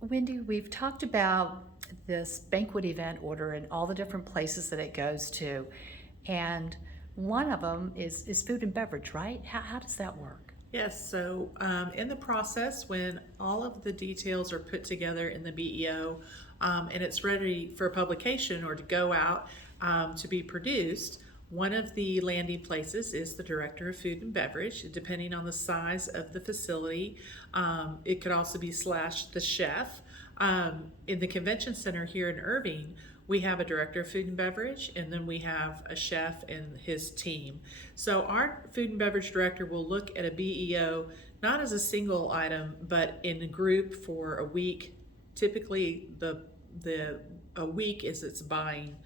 Wendy, we've talked about this banquet event order and all the different places that it goes to. And one of them is food and beverage, right? How does that work? Yes, so in the process, when all of the details are put together in the BEO and it's ready for publication or to go out to be produced, one of the landing places is the Director of Food and Beverage, depending on the size of the facility. It could also be slash the chef. In the convention center here in Irving, we have a director of food and beverage, and then we have a chef and his team. So our food and beverage director will look at a BEO not as a single item, but in a group for a week. Typically, the a week is it's buying.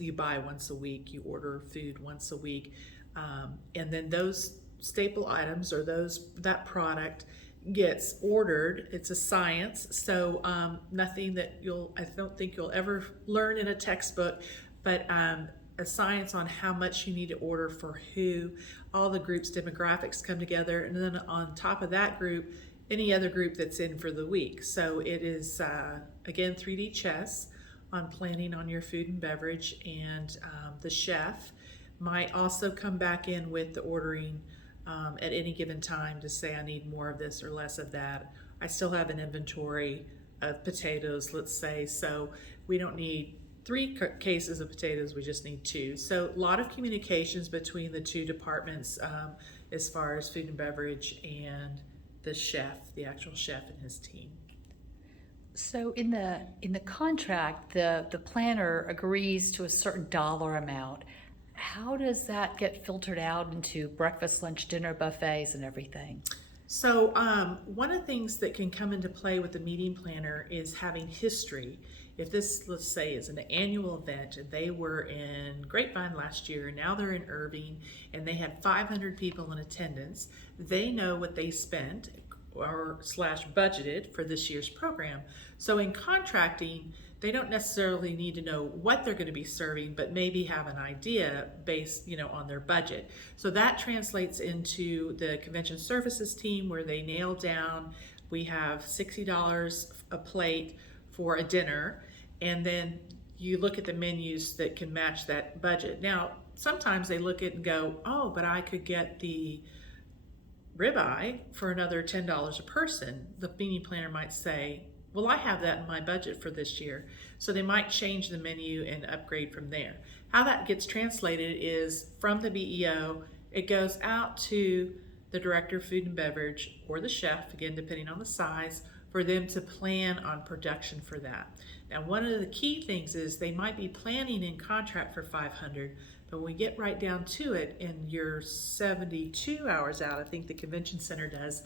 You buy once a week, you order food once a week, and then those staple items or that product gets ordered. It's a science, so nothing that I don't think you'll ever learn in a textbook, but a science on how much you need to order for who. All the groups' demographics come together, and then on top of that group, any other group that's in for the week. So it is again 3D chess on planning on your food and beverage, and the chef might also come back in with the ordering at any given time to say I need more of this or less of that. I still have an inventory of potatoes, let's say, so we don't need 3 cases of potatoes, we just need 2. So a lot of communications between the 2 departments as far as food and beverage and the chef, the actual chef and his team. So in the contract, the planner agrees to a certain dollar amount. How does that get filtered out into breakfast, lunch, dinner buffets and everything? So one of the things that can come into play with the meeting planner is having history. If this, let's say, is an annual event and they were in Grapevine last year and now they're in Irving and they had 500 people in attendance, they know what they spent or slash budgeted for this year's program. So in contracting, they don't necessarily need to know what they're going to be serving, but maybe have an idea based, on their budget. So that translates into the convention services team where they nail down, we have $60 a plate for a dinner, and then you look at the menus that can match that budget. Now, sometimes they look at it and go, oh, but I could get the ribeye for another $10 a person. The meeting planner might say, well, I have that in my budget for this year. So they might change the menu and upgrade from there. How that gets translated is from the BEO, it goes out to the director of food and beverage or the chef, again, depending on the size, for them to plan on production for that. Now, one of the key things is they might be planning in contract for 500, but when we get right down to it, and you're 72 hours out, I think the convention center does,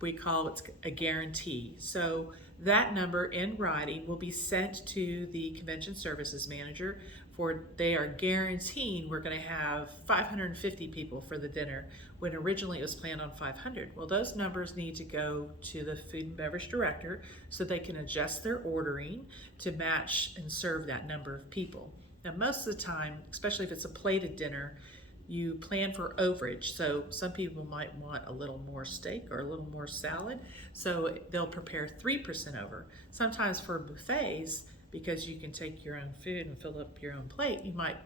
we call it a guarantee. So that number in writing will be sent to the convention services manager for they are guaranteeing we're going to have 550 people for the dinner when originally it was planned on 500. Well, those numbers need to go to the food and beverage director so they can adjust their ordering to match and serve that number of people. Now, most of the time, especially if it's a plated dinner, you plan for overage. So some people might want a little more steak or a little more salad. So they'll prepare 3% over. Sometimes for buffets, because you can take your own food and fill up your own plate, you might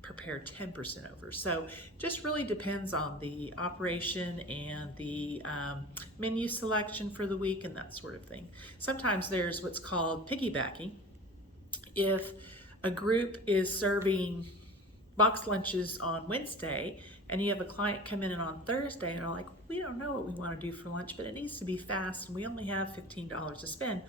prepare 10% over. So just really depends on the operation and the menu selection for the week and that sort of thing. Sometimes there's what's called piggybacking. If a group is serving box lunches on Wednesday and you have a client come in on Thursday and are like, we don't know what we want to do for lunch, but it needs to be fast and we only have $15 to spend.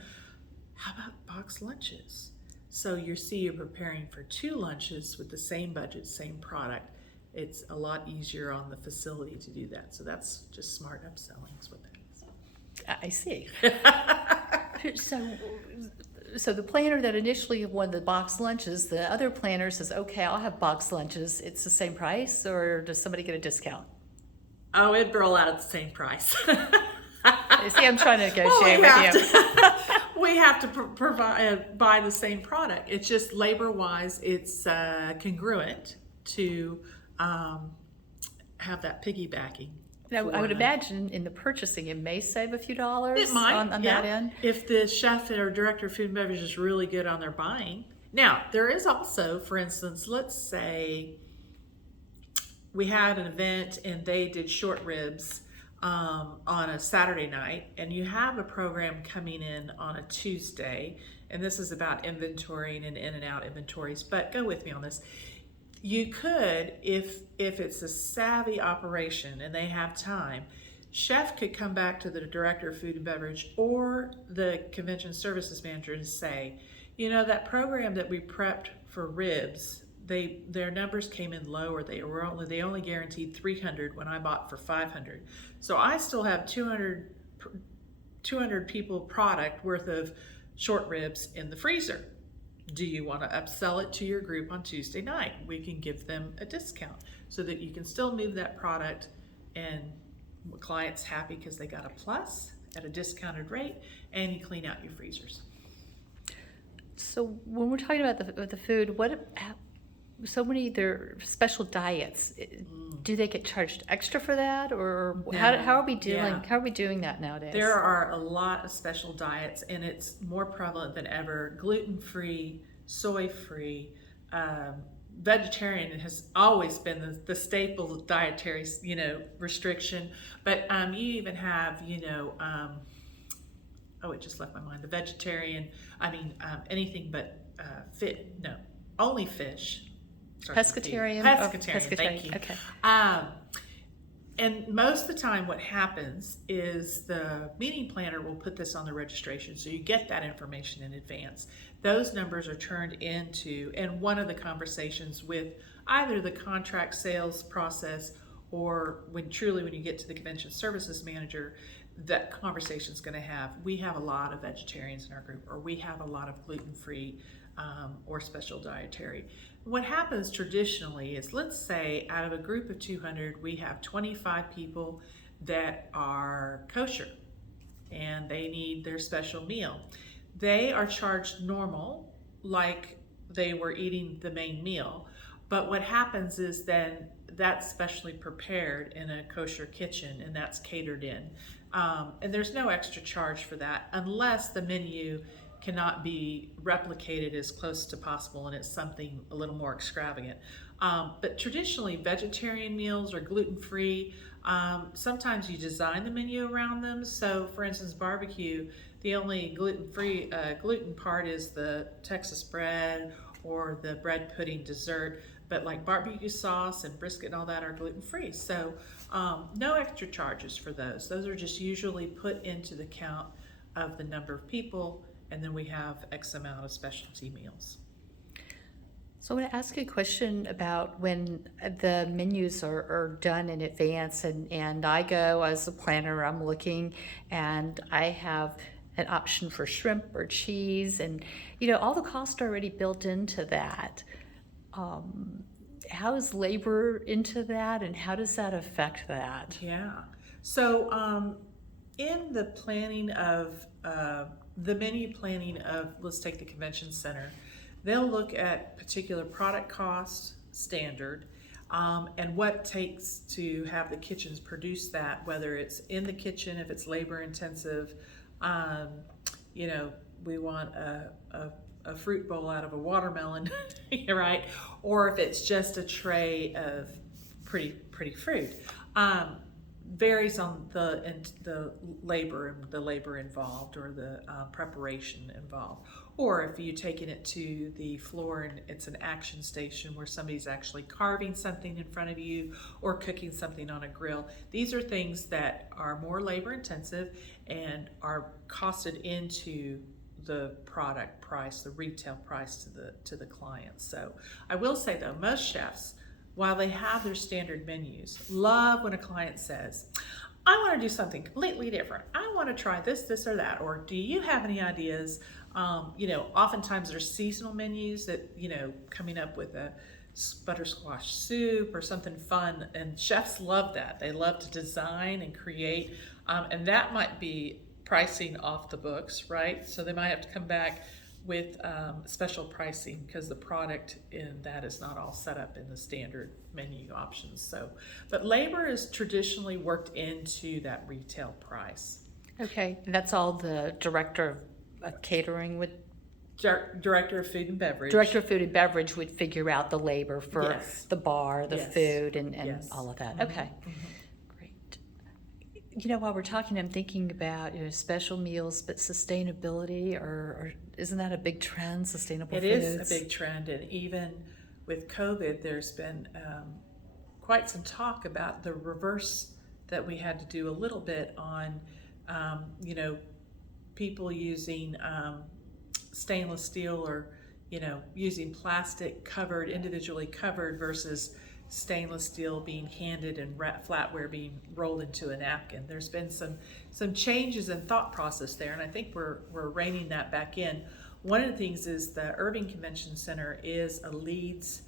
How about box lunches? So you're preparing for 2 lunches with the same budget, same product. It's a lot easier on the facility to do that. So that's just smart upselling is what that is. I see. So the planner that initially wanted the box lunches, the other planner says, okay, I'll have box lunches. It's the same price, or does somebody get a discount? Oh, it'd roll out at the same price. See, I'm trying to negotiate with you. We have to buy the same product. It's just labor-wise, it's congruent to have that piggybacking. Now, I for would them. imagine in the purchasing, it may save a few dollars It might, on yeah, that end. if the chef or director of food and beverage is really good on their buying. Now, there is also, for instance, let's say we had an event and they did short ribs on a Saturday night, and you have a program coming in on a Tuesday, and this is about inventorying and in and out inventories, but go with me on this. You could, if it's a savvy operation and they have time, chef could come back to the director of food and beverage or the convention services manager and say, you know, that program that we prepped for ribs, their numbers came in low, or they only guaranteed 300 when I bought for 500. So I still have 200 people product worth of short ribs in the freezer. Do you want to upsell it to your group on Tuesday night? We can give them a discount so that you can still move that product, and client's happy because they got a plus at a discounted rate, and you clean out your freezers. So when we're talking about the food, so many their special diets, do they get charged extra for that, or how are we doing? Yeah. How are we doing that nowadays? There are a lot of special diets, and it's more prevalent than ever. Gluten-free, soy-free, vegetarian has always been the staple dietary, restriction. But you even have, oh, it just left my mind. The vegetarian, anything but only fish. Pescatarian. Pescatarian. Thank you. Okay. And most of the time what happens is the meeting planner will put this on the registration, so you get that information in advance. Those numbers are turned into, and one of the conversations with either the contract sales process, or when you get to the convention services manager, that conversation is going to have, we have a lot of vegetarians in our group, or we have a lot of gluten-free or special dietary. What happens traditionally is, let's say out of a group of 200, we have 25 people that are kosher and they need their special meal. They are charged normal, like they were eating the main meal. But what happens is then that's specially prepared in a kosher kitchen, and that's catered in. And there's no extra charge for that unless the menu cannot be replicated as close to possible and it's something a little more extravagant. But traditionally, vegetarian meals or gluten-free, sometimes you design the menu around them. So for instance, barbecue, the only gluten-free gluten part is the Texas bread or the bread pudding dessert, but like barbecue sauce and brisket and all that are gluten-free. So no extra charges for those. Those are just usually put into the count of the number of people, and then we have X amount of specialty meals. So I want to ask you a question about when the menus are done in advance, and I go as a planner, I'm looking, and I have an option for shrimp or cheese, and all the costs are already built into that. How is labor into that, and how does that affect that? Yeah. So in the planning of the menu planning of, let's take the convention center, they'll look at particular product cost standard and what it takes to have the kitchens produce that, whether it's in the kitchen, if it's labor intensive, we want a fruit bowl out of a watermelon, right? Or if it's just a tray of pretty fruit. Varies on the labor involved, or the preparation involved. Or if you're taking it to the floor and it's an action station where somebody's actually carving something in front of you or cooking something on a grill. These are things that are more labor intensive and are costed into the product price, the retail price to the client. So I will say though, most chefs, while they have their standard menus, love when a client says, I want to do something completely different. I want to try this or that. Or do you have any ideas? Oftentimes there's seasonal menus that, coming up with a butter squash soup or something fun. And chefs love that. They love to design and create. And that might be pricing off the books, right? So they might have to come back with special pricing because the product in that is not all set up in the standard menu options. So, but labor is traditionally worked into that retail price. Okay, and that's all the director of catering would, Director of Food and Beverage. director of food and beverage would figure out the labor for Yes. the bar, the Yes. food, and Yes. all of that. Mhm. Okay, great. While we're talking, I'm thinking about, special meals, but sustainability, or isn't that a big trend, sustainable It foods? is a big trend, and even with COVID, there's been quite some talk about the reverse that we had to do a little bit on, people using stainless steel or, using plastic covered, individually covered versus stainless steel being handed and flatware being rolled into a napkin. There's been some changes in thought process there, and I think we're reining that back in. One of the things is the Irving Convention Center is a LEEDS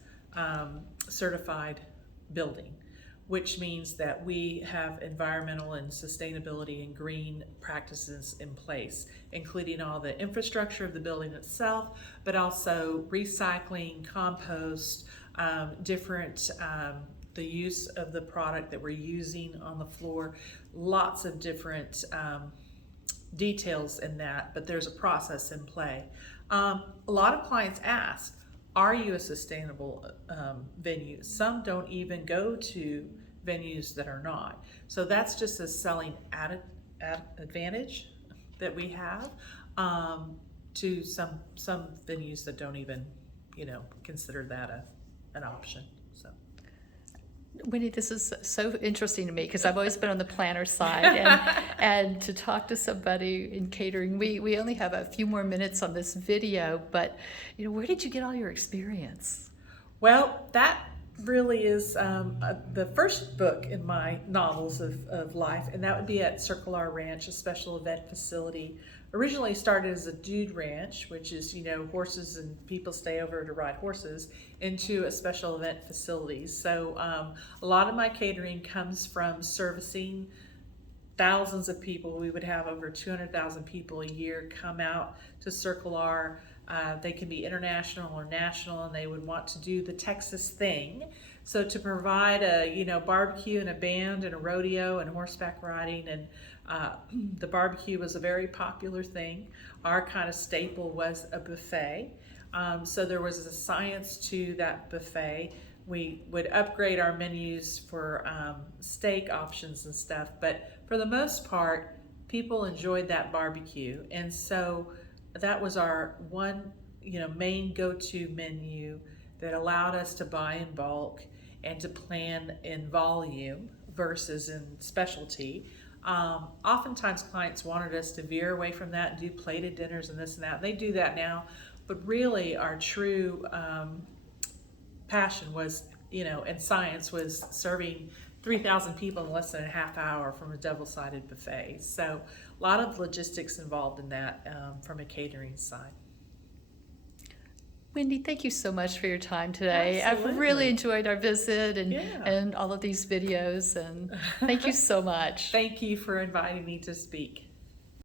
certified building, which means that we have environmental and sustainability and green practices in place, including all the infrastructure of the building itself, but also recycling, compost, different, the use of the product that we're using on the floor, lots of different details in that, but there's a process in play. A lot of clients ask, are you a sustainable venue? Some don't even go to venues that are not. So that's just a selling advantage that we have to some venues that don't even, consider that an option. So. Wendy, this is so interesting to me because I've always been on the planner side, and to talk to somebody in catering, we only have a few more minutes on this video, but where did you get all your experience? Well, that really is the first book in my novels of life, and that would be at Circle R Ranch, a special event facility. Originally started as a dude ranch, which is, horses and people stay over to ride horses, into a special event facility. So a lot of my catering comes from servicing thousands of people. We would have over 200,000 people a year come out to Circle R. They can be international or national, and they would want to do the Texas thing. So to provide a barbecue and a band and a rodeo and horseback riding, and the barbecue was a very popular thing. Our kind of staple was a buffet. So there was a science to that buffet. We would upgrade our menus for steak options and stuff, but for the most part, people enjoyed that barbecue, and so that was our one, main go-to menu that allowed us to buy in bulk and to plan in volume versus in specialty. Oftentimes clients wanted us to veer away from that and do plated dinners and this and that. They do that now, but really our true passion was, and science was serving 3,000 people in less than a half hour from a double-sided buffet. So a lot of logistics involved in that from a catering side. Wendy, thank you so much for your time today. Absolutely. I've really enjoyed our visit and, Yeah. and all of these videos, and thank you so much. Thank you for inviting me to speak.